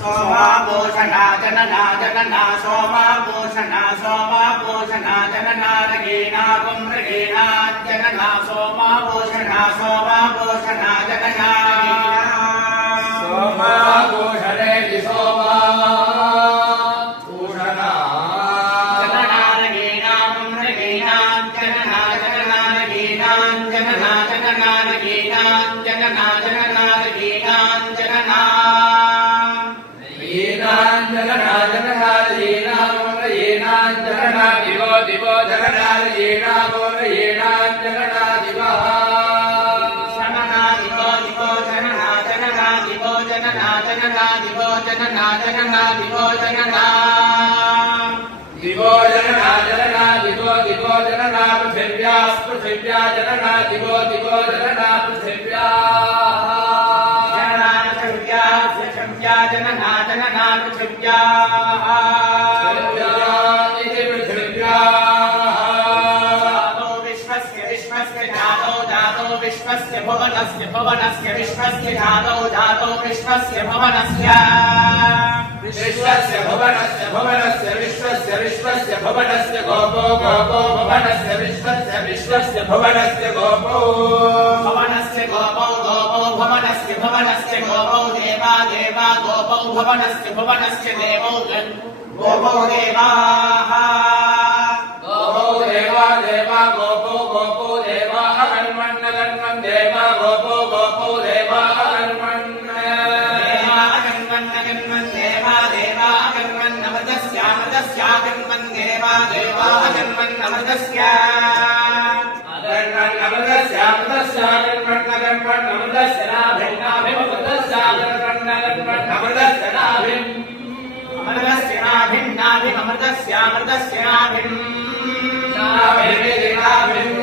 सोमाभूषणा जनना जनना सोमाभूषणा सोमाभूषणा जनना रगीणा कुम्रगीणा जनना सोमाभूषणा सोमाभूषणा जनना सोमाभूषणे सोमा भूषणा जनना रगीणा कुम्रगीणा जनना जनना रगीणा जनना जनना रगीणा जनना जनना रगीणा जनना दिवो दिवो जगन्नाथीना मोरयेना जगन्नाथिवा शमना दिवो दिवो जनना जनना दिवो जनना जनना दिवो जनना जनना दिवो जनना दिवो जनना जनना दिवो दिवो जनना पृथिव्या पृथिव्या जनना दिवो दिवो जनना पृथिव्या जनना पृथिव्या पृथिव्या जनना जनना पृथिव्या विश्वस्य भुवनस्य भुवनस्य विश्वस्य धातौ धातौ विश्वस्य भुवनस्य विश्वस्य भुवनस्य भुवनस्य विश्वस्य विश्वस्य भुवनस्य गोपो गोपो भुवनस्य विश्वस्य विश्वस्य भुवनस्य गोपो भुवनस्य गोपौ गोपौ भुवनस्य भुवनस्य गोपौ देवा देवा गोपौ भुवनस्य भुवनस्य देवौ गोपौ देवाः गोपो देवा देवा गोपो गोपो देवा अगन्वन् देवा गोपो गोपो देवा अगन्वन् देवा अगन्वन् देवा देवा अगन्वन् अमृतस्यामृतस्यागन्वन् देवा देवा अगन्वन् अमृतस्य अगन्वन् अमृतस्यामृतस्यागन्वन् अगन्वन् अमृतस्य नाभिन्नाभिमृतस्यागन्वन् अगन्वन् अमृतस्य नाभिम् अमृतस्य नाभिन्नाभिमृतस्यामृतस्य नाभिम् नाभिम्